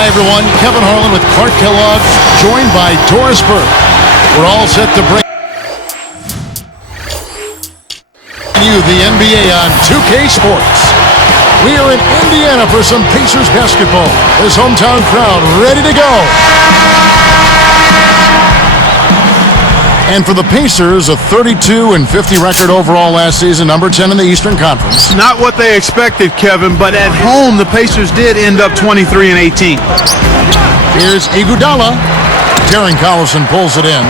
Hi, everyone. Kevin Harlan with Clark Kellogg, joined by Doris Burke. We're all set to bring you the NBA on 2K Sports. We are in Indiana for some Pacers basketball. This hometown crowd ready to go. And for the Pacers, a 32-50 record overall last season, number 10 in the Eastern Conference. Not what they expected, Kevin, but at home, the Pacers did end up 23-18. Here's Iguodala. Darren Collison pulls it in.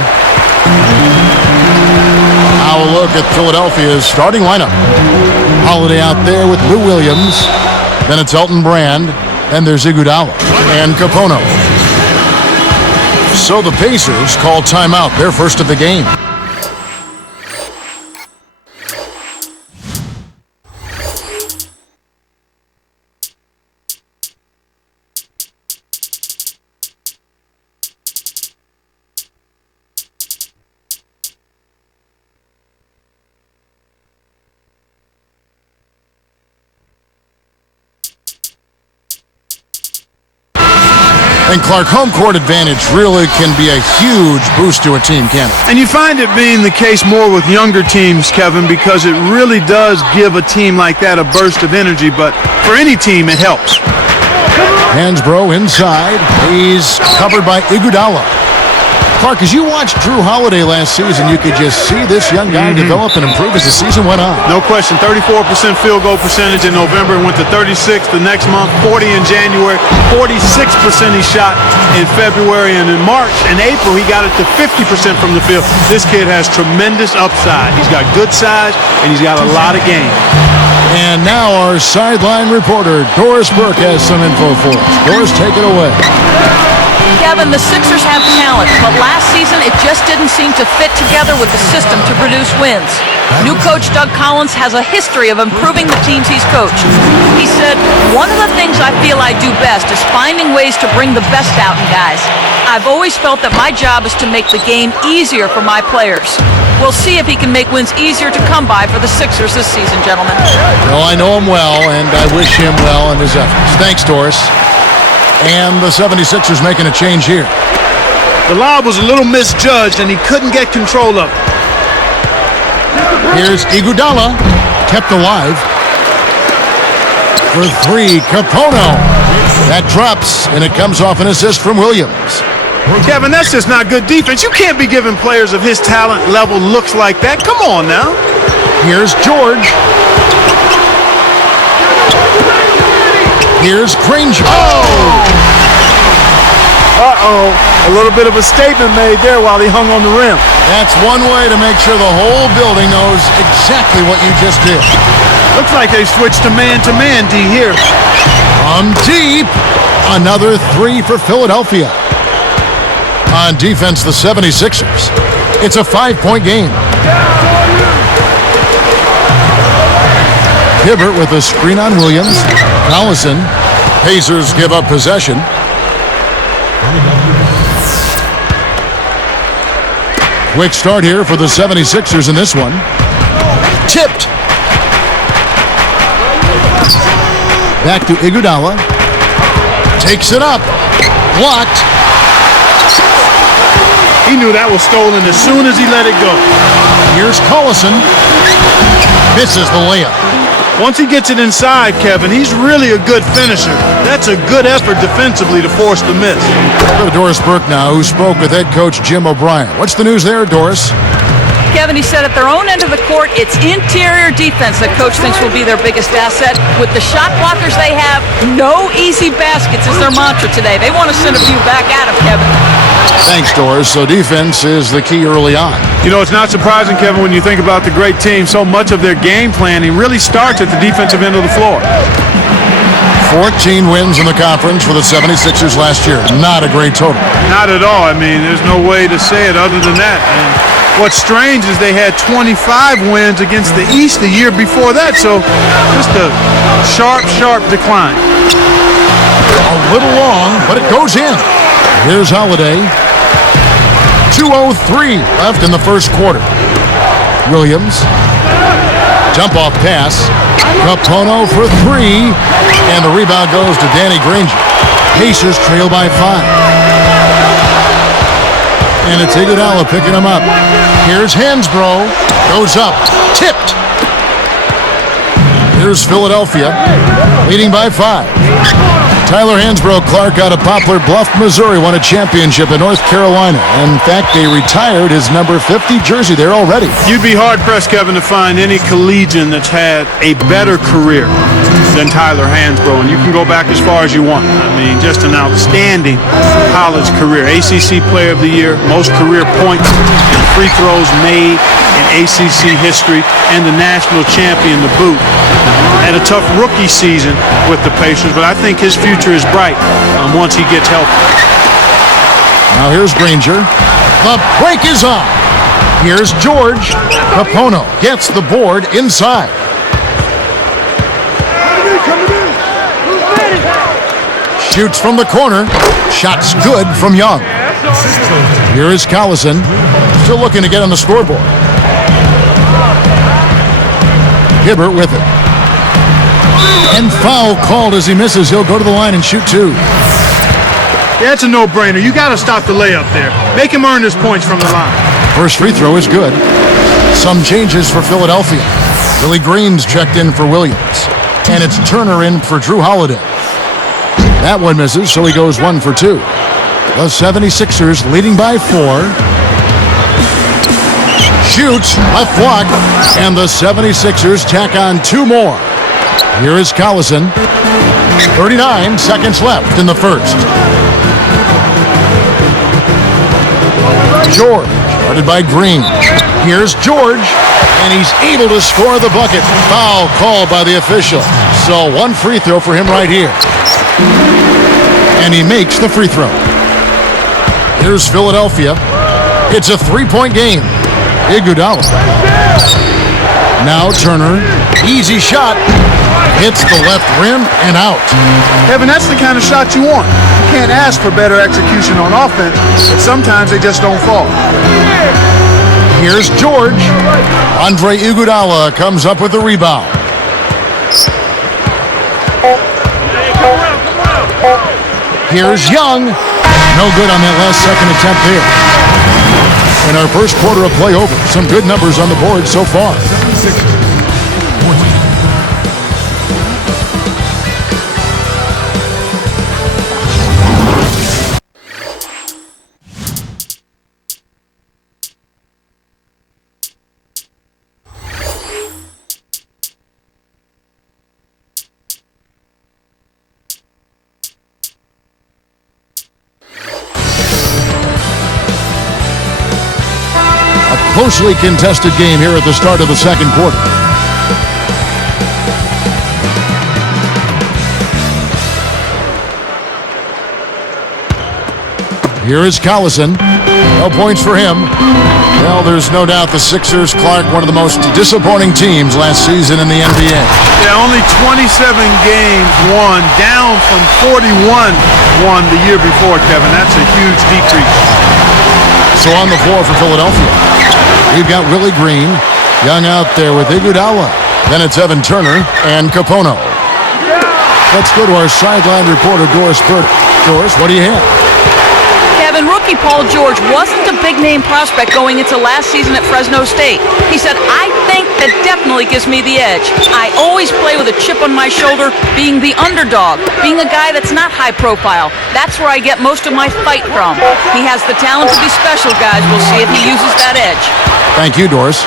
Now a look at Philadelphia's starting lineup. Holiday out there with Lou Williams. Then it's Elton Brand. And there's Iguodala and Capono. So the Pacers call timeout, their first of the game. And Clark, home court advantage really can be a huge boost to a team, can't it? And you find it being the case more with younger teams, Kevin, because it really does give a team like that a burst of energy. But for any team, it helps. Hansbrough inside. He's covered by Iguodala. Clark, as you watched Drew Holiday last season, you could just see this young guy develop and improve as the season went on. No question. 34% field goal percentage in November and went to 36 the next month, 40 in January, 46% he shot in February, and in March and April he got it to 50% from the field. This kid has tremendous upside. He's got good size and he's got a lot of game. And now our sideline reporter, Doris Burke, has some info for us. Doris, take it away. Kevin, the Sixers have talent, but last season it just didn't seem to fit together with the system to produce wins. New coach Doug Collins has a history of improving the teams he's coached. He said, "One of the things I feel I do best is finding ways to bring the best out in guys. I've always felt that my job is to make the game easier for my players." We'll see if he can make wins easier to come by for the Sixers this season, gentlemen. Well, I know him well, and I wish him well in his efforts. Thanks, Doris. And the 76ers making a change here. The lob was a little misjudged, and he couldn't get control of it. Here's Iguodala, kept alive. For three, Capono. That drops, and it comes off an assist from Williams. Kevin, that's just not good defense. You can't be giving players of his talent level looks like that. Come on now. Here's George. Here's Granger. Uh-oh. A little bit of a statement made there while he hung on the rim. That's one way to make sure the whole building knows exactly what you just did. Looks like they switched to man, D, here. From deep, another three for Philadelphia. On defense, the 76ers. It's a 5-point game. Hibbert with a screen on Williams. Collison. Pacers give up possession. Quick start here for the 76ers in this one. Tipped. Back to Iguodala. Takes it up. Blocked. He knew that was stolen as soon as he let it go. Here's Collison. Misses the layup. Once he gets it inside, Kevin, he's really a good finisher. That's a good effort defensively to force the miss. Go to Doris Burke now, who spoke with head coach Jim O'Brien. What's the news there, Doris? Kevin, he said at their own end of the court, it's interior defense that coach thinks will be their biggest asset. With the shot blockers they have, no easy baskets is their mantra today. They want to send a few back at him, Kevin. Thanks, Doris. So defense is the key early on. You know, it's not surprising, Kevin, when you think about the great team. So much of their game planning really starts at the defensive end of the floor. 14 wins in the conference for the 76ers last year. Not a great total. Not at all. I mean, there's no way to say it other than that. And what's strange is they had 25 wins against the East the year before that. So just a sharp decline. A little long, but it goes in. Here's Holiday. 2:03 left in the first quarter. Williams. Jump-off pass. Capono for three. And the rebound goes to Danny Granger. Pacers trail by 5. And it's Iguodala picking him up. Here's Hansbrough. Goes up. Tipped. Here's Philadelphia, leading by 5. Tyler Hansbrough Clark out of Poplar Bluff, Missouri, won a championship in North Carolina. In fact, they retired his number 50 jersey there already. You'd be hard-pressed, Kevin, to find any collegian that's had a better career than Tyler Hansbrough, and you can go back as far as you want. I mean, just an outstanding college career. ACC Player of the Year, most career points and free throws made in ACC history, and the national champion to boot. Had a tough rookie season with the Pacers, but I think his future is bright once he gets healthy. Now here's Granger. The break is on. Here's George. Capono gets the board inside. Shoots from the corner. Shot's good from Young. Here is Collison. Still looking to get on the scoreboard. Hibbert with it. And foul called as he misses. He'll go to the line and shoot 2. Yeah, it's a no-brainer. You got to stop the layup there. Make him earn his points from the line. First free throw is good. Some changes for Philadelphia. Willie Green's checked in for Williams. And it's Turner in for Drew Holiday. That one misses, so he goes 1 for 2. The 76ers leading by 4. Shoots, left block, and the 76ers tack on 2 more. Here is Collison. 39 seconds left in the first. George, guarded by Green. Here's George, and he's able to score the bucket. Foul called by the official. So 1 free throw for him right here. And he makes the free throw. Here's Philadelphia. It's a 3-point game. Iguodala. Now Turner. Easy shot. Hits the left rim and out. Kevin, that's the kind of shot you want. You can't ask for better execution on offense, but sometimes they just don't fall. Here's George. Andre Iguodala comes up with the rebound. Here's Young. No good on that last second attempt there. In our first quarter of play over, some good numbers on the board so far. Closely contested game here at the start of the second quarter. Here is Collison. No points for him. Well, there's no doubt the Sixers, Clark, one of the most disappointing teams last season in the NBA. Yeah, only 27 games won, down from 41 won the year before, Kevin. That's a huge decrease. So on the floor for Philadelphia, we've got Willie Green, Young out there with Iguodala. Then it's Evan Turner and Capono. Let's go to our sideline reporter, Doris Burke. Doris, what do you have? Kevin, rookie Paul George wasn't a big-name prospect going into last season at Fresno State. He said, I think that definitely gives me the edge. I always play with a chip on my shoulder, being the underdog, being a guy that's not high profile. That's where I get most of my fight from. He has the talent to be special, guys. We'll see if he uses that edge. Thank you, Doris.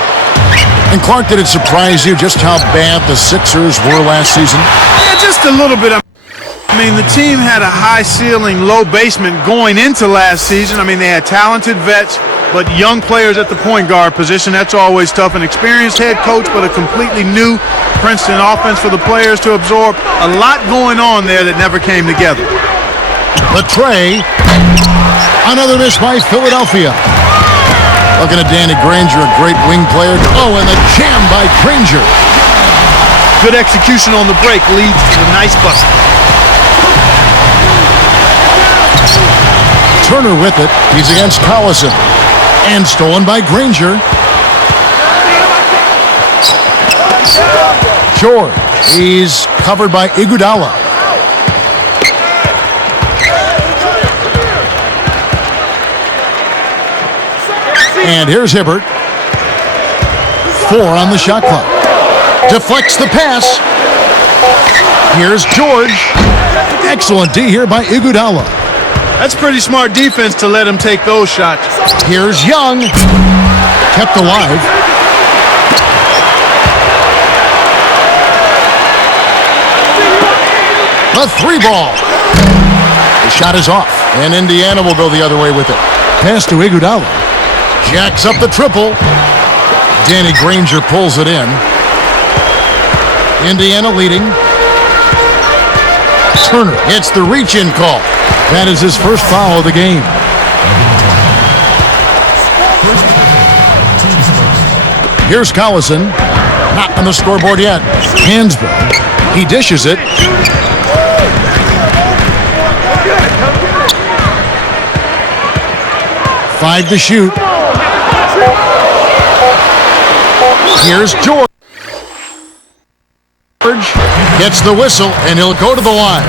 And Clark, did it surprise you just how bad the Sixers were last season? Yeah, just a little bit. I mean, the team had a high ceiling, low basement going into last season. I mean, they had talented vets, but young players at the point guard position. That's always tough. An experienced head coach, but a completely new Princeton offense for the players to absorb. A lot going on there that never came together. The tray. Another miss by Philadelphia. Looking at Danny Granger, a great wing player. Oh, and the jam by Granger. Good execution on the break leads to a nice bucket. Turner with it. He's against Collison. And stolen by Granger. George. He's covered by Iguodala. And here's Hibbert. 4 on the shot clock. Deflects the pass. Here's George. Excellent D here by Iguodala. That's pretty smart defense to let him take those shots. Here's Young. Kept alive. The 3 ball. The shot is off, and Indiana will go the other way with it. Pass to Iguodala. Jacks up the triple. Danny Granger pulls it in. Indiana leading. Turner gets the reach-in call. That is his first foul of the game. Here's Collison. Not on the scoreboard yet. Hansbrough. He dishes it. Five to shoot. Here's George. Gets the whistle, and he'll go to the line.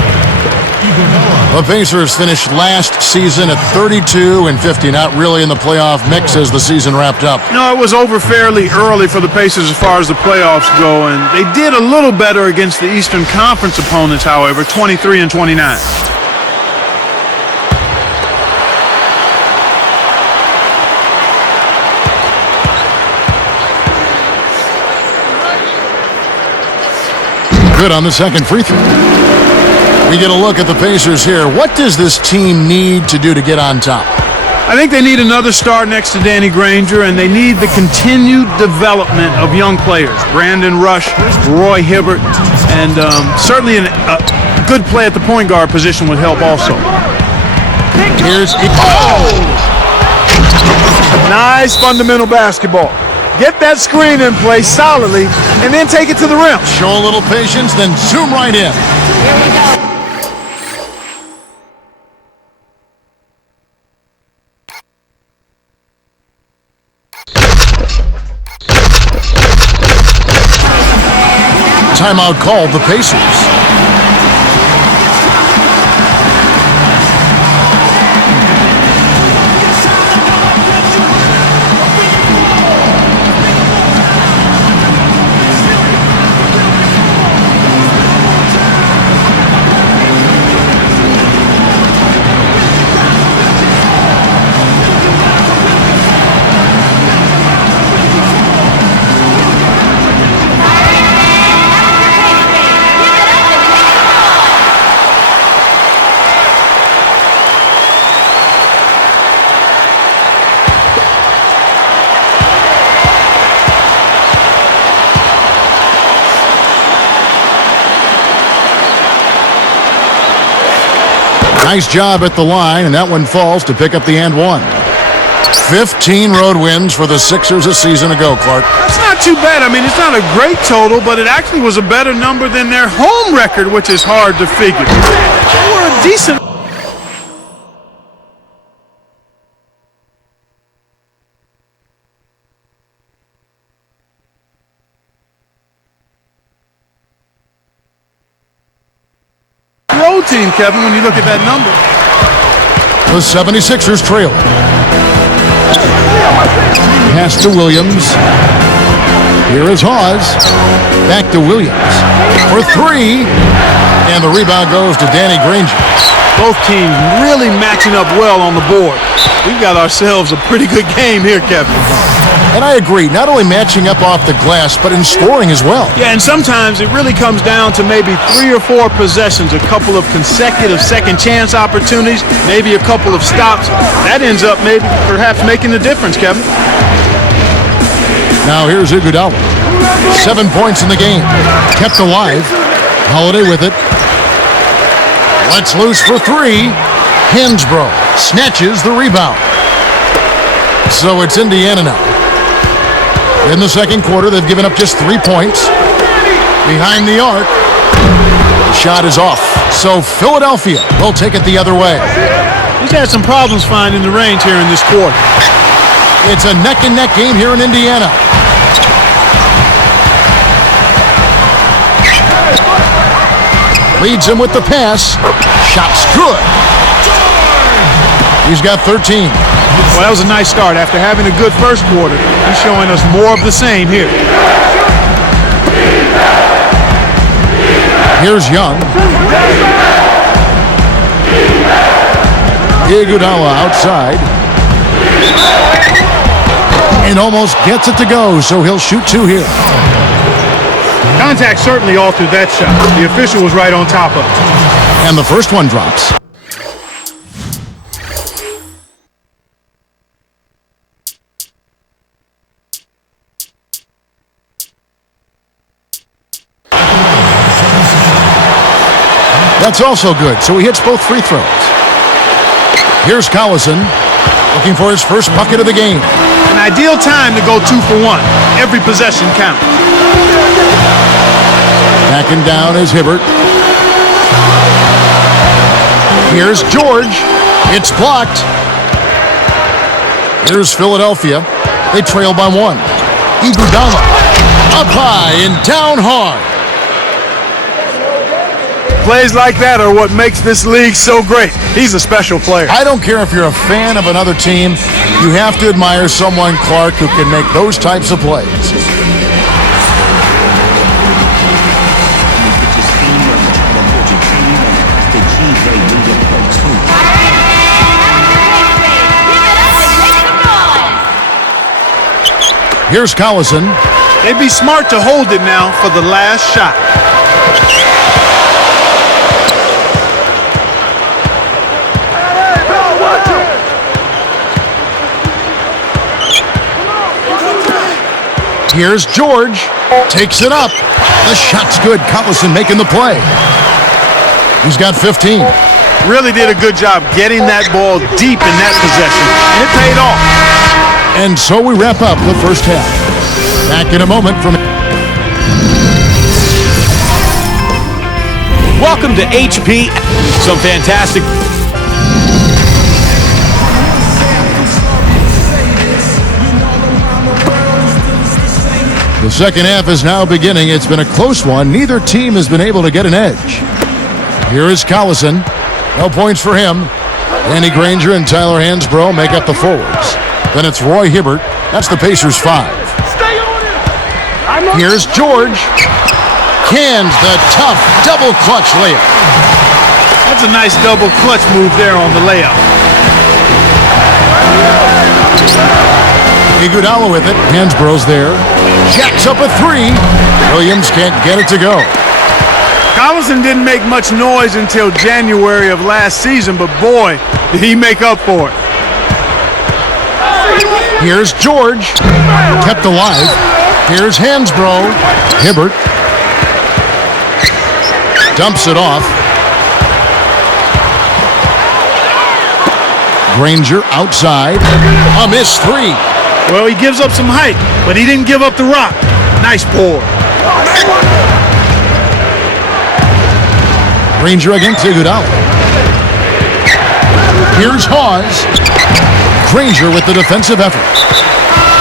The Pacers finished last season at 32-50, not really in the playoff mix as the season wrapped up. No, it was over fairly early for the Pacers as far as the playoffs go, and they did a little better against the Eastern Conference opponents, however, 23-29. Good on the second free throw. We get a look at the Pacers here. What does this team need to do to get on top? I think they need another star next to Danny Granger, and they need the continued development of young players. Brandon Rush, Roy Hibbert, and certainly a good play at the point guard position would help also. Here's Nice fundamental basketball. Get that screen in place solidly, and then take it to the rim. Show a little patience, then zoom right in. Here we go. Timeout called the Pacers. Nice job at the line, and that one falls to pick up the and one. 15 road wins for the Sixers a season ago, Clark. That's not too bad. I mean, it's not a great total, but it actually was a better number than their home record, which is hard to figure. They were a decent... road team, Kevin, when you look at that number. The 76ers trail. Pass to Williams. Here is Hawes. Back to Williams for 3. And the rebound goes to Danny Granger. Both teams really matching up well on the board. We've got ourselves a pretty good game here, Kevin. And I agree, not only matching up off the glass, but in scoring as well. Yeah, and sometimes it really comes down to maybe 3 or 4 possessions, a couple of consecutive second chance opportunities, maybe a couple of stops. That ends up maybe perhaps making the difference, Kevin. Now here's Iguodala. 7 points in the game. Kept alive. Holiday with it. Lets loose for 3. Hansbrough snatches the rebound. So it's Indiana now. In the second quarter, they've given up just 3 points. Behind the arc. The shot is off. So Philadelphia will take it the other way. He's had some problems finding the range here in this quarter. It's a neck-and-neck game here in Indiana. Leads him with the pass. Shot's good. He's got 13. Well, that was a nice start. After having a good first quarter, he's showing us more of the same here. Here's Young. Iguodala outside. And almost gets it to go, so he'll shoot two here. Contact certainly altered that shot. The official was right on top of it. And the first one drops. That's also good, so he hits both free throws. Here's Collison, looking for his first bucket of the game. An ideal time to go 2 for 1. Every possession counts. Backing down is Hibbert. Here's George. It's blocked. Here's Philadelphia. They trail by 1. Iguodala up high and down hard. Plays like that are what makes this league so great. He's a special player. I don't care if you're a fan of another team, you have to admire someone, Clark, who can make those types of plays. Here's Collison. They'd be smart to hold it now for the last shot. Here's George. Takes it up. The shot's good. Collison making the play. He's got 15. Really did a good job getting that ball deep in that possession, and it paid off. And so we wrap up the first half. Back in a moment from... Welcome to HP. Some fantastic... The second half is now beginning. It's been a close one. Neither team has been able to get an edge. Here is Collison. No points for him. Danny Granger and Tyler Hansbrough make up the forwards. Then it's Roy Hibbert. That's the Pacers' 5. Here's George. Cans the tough double clutch layup. That's a nice double clutch move there on the layup. Iguodala with it. Hansbrough's there. Jacks up a 3. Williams can't get it to go. Collison didn't make much noise until January of last season, but boy, did he make up for it. Here's George. Kept alive. Here's Hansbrough. Hibbert. Dumps it off. Granger outside. A missed 3. Well, he gives up some height, but he didn't give up the rock. Nice board. Granger against Iguodala. Here's Hawes. Granger with the defensive effort.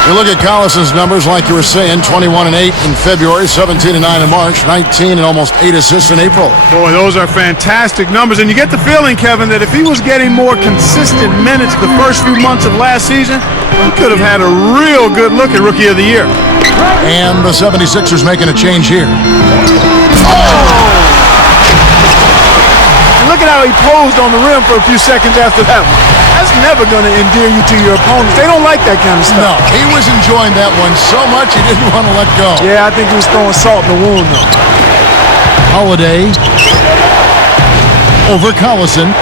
You look at Collison's numbers, like you were saying, 21 and 8 in February, 17 and 9 in March, 19 and almost 8 assists in April. Boy, those are fantastic numbers. And you get the feeling, Kevin, that if he was getting more consistent minutes the first few months of last season, he could have had a real good look at Rookie of the Year. And the 76ers making a change here. And look at how he posed on the rim for a few seconds after that one. That's never going to endear you to your opponents. They don't like that kind of stuff. No, he was enjoying that one so much he didn't want to let go. Yeah, I think he was throwing salt in the wound, though. Holiday over Collison.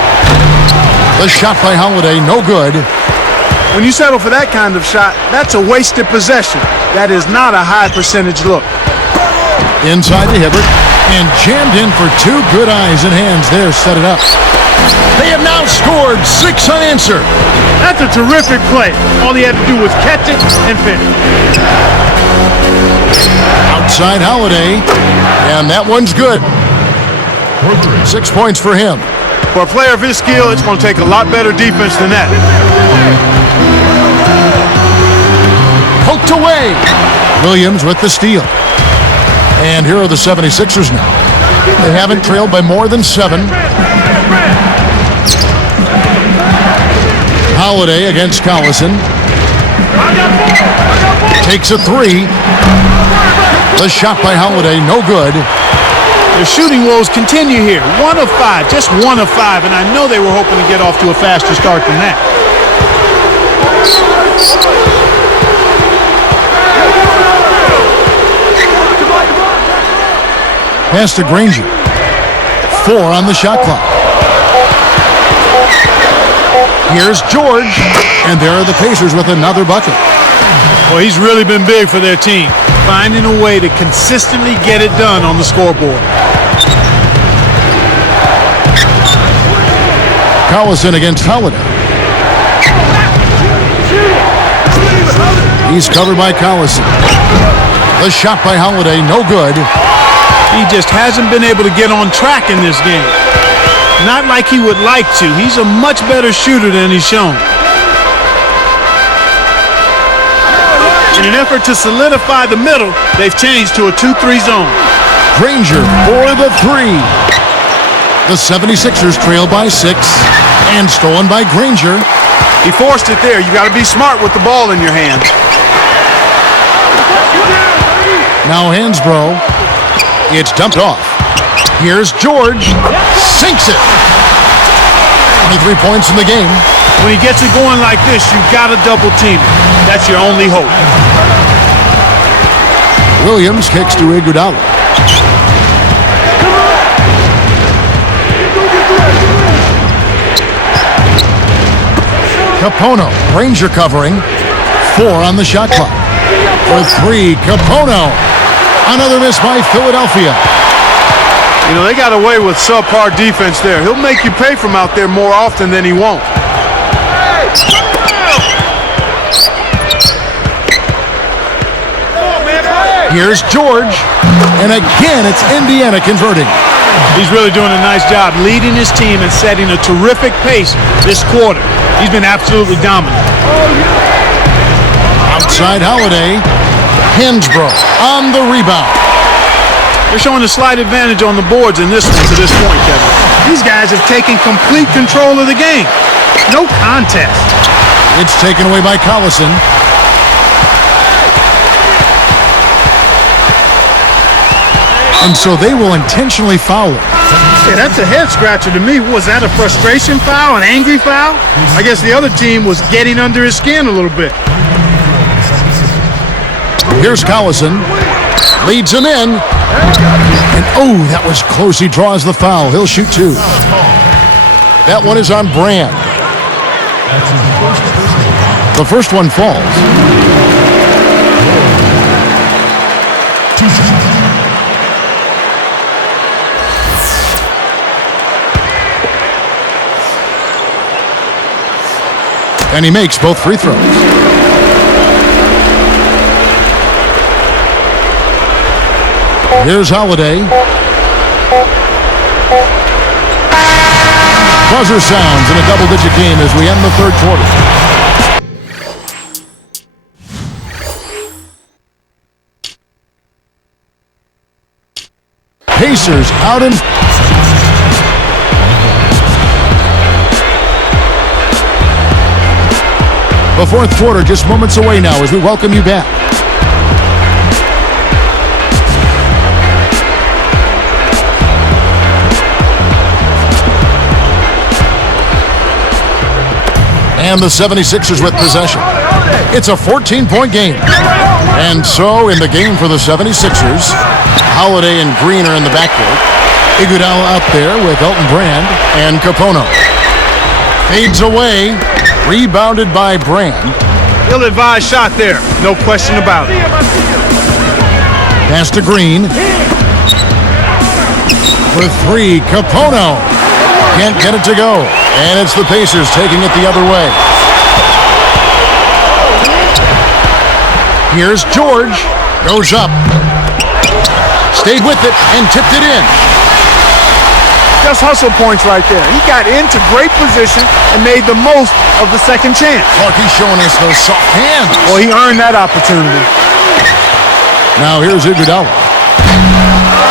The shot by Holiday, no good. When you settle for that kind of shot, that's a wasted possession. That is not a high percentage look. Inside to Hibbert, and jammed in for 2 good eyes and hands there, set it up. They have now scored 6 unanswered. That's a terrific play. All he had to do was catch it and finish. Outside Holiday, and that one's good. 6 points for him. For a player of his skill, it's going to take a lot better defense than that. Poked away. Williams with the steal. And here are the 76ers now. They haven't trailed by more than 7. Holiday against Collison. Takes a three. The shot by Holiday, no good. Their shooting woes continue here. 1 of 5, just 1 of 5, and I know they were hoping to get off to a faster start than that. Pass to Granger. 4 on the shot clock. Here's George, and there are the Pacers with another bucket. Well, he's really been big for their team, finding a way to consistently get it done on the scoreboard. Collison against Holiday. He's covered by Collison. The shot by Holiday, no good. He just hasn't been able to get on track in this game. Not like he would like to. He's a much better shooter than he's shown. In an effort to solidify the middle, they've changed to a 2-3 zone. Granger for the three. The 76ers trail by 6 and stolen by Granger. He forced it there. You got to be smart with the ball in your hands. Now Hansbrough. It's dumped off. Here's George. Sinks it. 23 points in the game. When he gets it going like this, you've got to double team him. That's your only hope. Williams kicks to Iguodala. Capono. Granger covering. 4 on the shot clock. For 3, Capono. Another miss by Philadelphia. You know, they got away with subpar defense there. He'll make you pay from out there more often than he won't. Here's George. And again, it's Indiana converting. He's really doing a nice job leading his team and setting a terrific pace this quarter. He's been absolutely dominant. Outside Holiday. Hansbrough on the rebound. They're showing a slight advantage on the boards in this one to this point, Kevin. These guys have taken complete control of the game. No contest. It's taken away by Collison. And so they will intentionally foul him. Yeah, that's a head scratcher to me. Was that a frustration foul, an angry foul? I guess the other team was getting under his skin a little bit. Here's Collison. Leads him in. And oh, that was close. He draws the foul. He'll shoot 2. That one is on Brand. The first one falls. And he makes both free throws. Here's Holiday. Buzzer sounds in a double-digit game as we end the third quarter. Pacers out in... The fourth quarter just moments away now as we welcome you back. And the 76ers with possession. It's a 14-point game. And so in the game for the 76ers, Holiday and Green are in the backcourt. Iguodala up there with Elton Brand and Capono. Fades away. Rebounded by Brand. Ill-advised shot there. No question about it. Pass to Green. For 3, Capono. Can't get it to go. And it's the Pacers taking it the other way. Here's George. Goes up. Stayed with it and tipped it in. Just hustle points right there. He got into great position and made the most of the second chance. Clark, he's showing us those soft hands. Well, he earned that opportunity. Now here's Iguodala.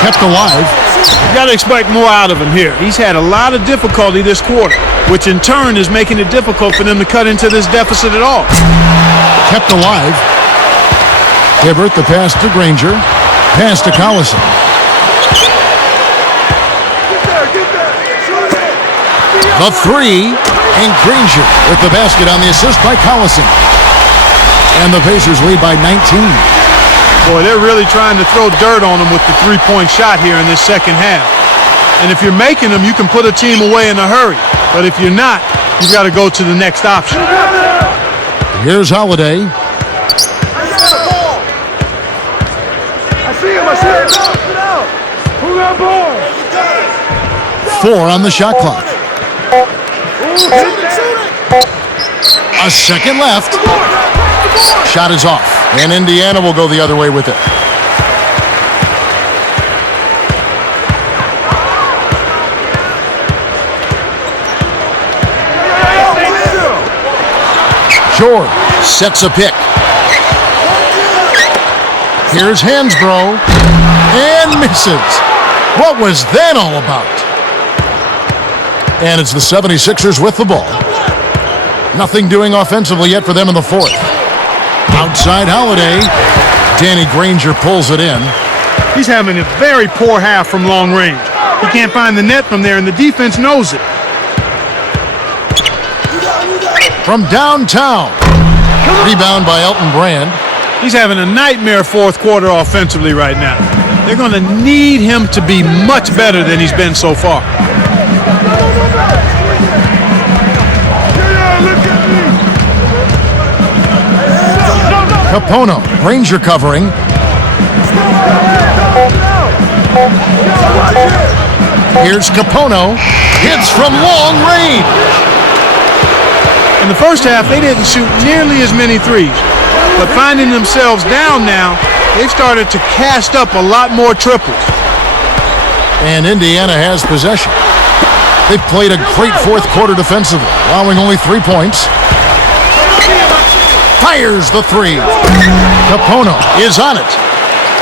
Kept alive. You got to expect more out of him here. He's had a lot of difficulty this quarter. which in turn is making it difficult for them to cut into this deficit at all. Kept alive. Hibbert, the pass to Granger. Pass to Collison. The three, and Granger with the basket on the assist by Collison. And the Pacers lead by 19. Boy, they're really trying to throw dirt on them with the three-point shot here in this second half. And if you're making them, you can put a team away in a hurry. But if you're not, you've got to go to the next option. Here's Holiday. I see him. Who got ball? 4 on the shot clock. A second left. Shot is off. And Indiana will go the other way with it. George sets a pick. Here's Hansbrough. And misses. What was that all about? And it's the 76ers with the ball. Nothing doing offensively yet for them in the fourth. Outside Holiday. Danny Granger pulls it in. He's having a very poor half from long range. He can't find the net from there, and the defense knows it. From downtown. Rebound by Elton Brand. He's having a nightmare fourth quarter offensively right now. They're going to need him to be much better than he's been so far. Capono, Granger covering. Here's Capono. Hits from long range. In the first half, they didn't shoot nearly as many threes. But finding themselves down now, they've started to cast up a lot more triples. And Indiana has possession. They've played a great fourth quarter defensively, allowing only 3 points. Fires the three. Capono is on it.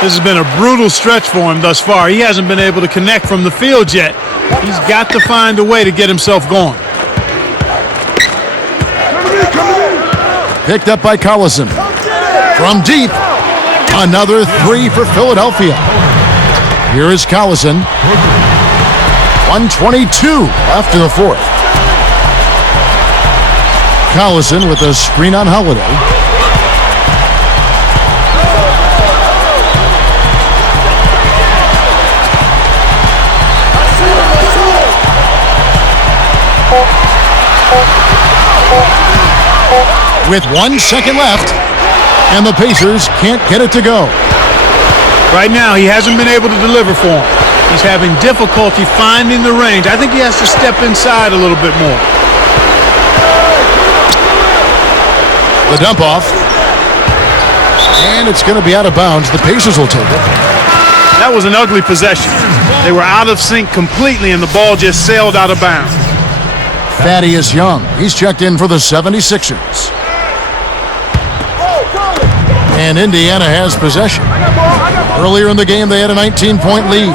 This has been a brutal stretch for him thus far. He hasn't been able to connect from the field yet. He's got to find a way to get himself going. Picked up by Collison. From deep. Another three for Philadelphia. Here is Collison. 1:22 left in the fourth. Collison with a screen on Holiday. With 1 second left, and the Pacers can't get it to go. Right now, he hasn't been able to deliver for him. He's having difficulty finding the range. I think he has to step inside a little bit more. The dump off. And it's going to be out of bounds. The Pacers will take it. That was an ugly possession. They were out of sync completely, and the ball just sailed out of bounds. Thaddeus Young. He's checked in for the 76ers. And Indiana has possession. Earlier in the game, they had a 19-point lead.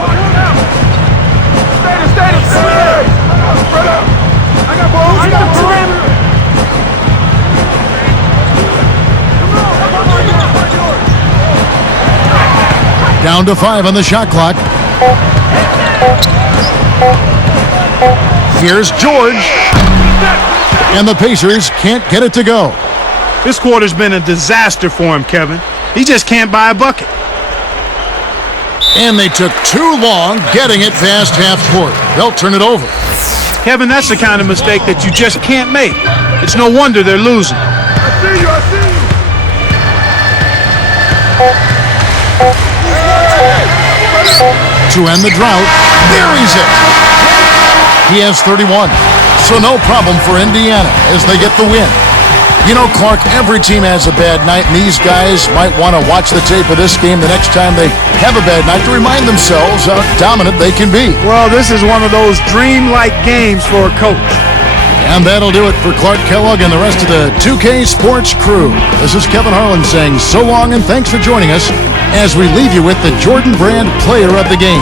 Down to 5 on the shot clock. Here's George. And the Pacers can't get it to go. This quarter's been a disaster for him, Kevin. He just can't buy a bucket. And they took too long getting it past half court. They'll turn it over. Kevin, that's the kind of mistake that you just can't make. It's no wonder they're losing. I see you. To end the drought, buries it. He has 31, so no problem for Indiana as they get the win. You know, Clark, every team has a bad night, and these guys might want to watch the tape of this game the next time they have a bad night to remind themselves how dominant they can be. Well, this is one of those dreamlike games for a coach. And that'll do it for Clark Kellogg and the rest of the 2K Sports crew. This is Kevin Harlan saying so long and thanks for joining us as we leave you with the Jordan Brand Player of the Game.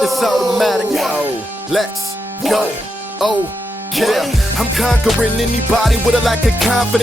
It's automatic. Let's go. Oh, yeah. I'm conquering anybody with a lack of confidence.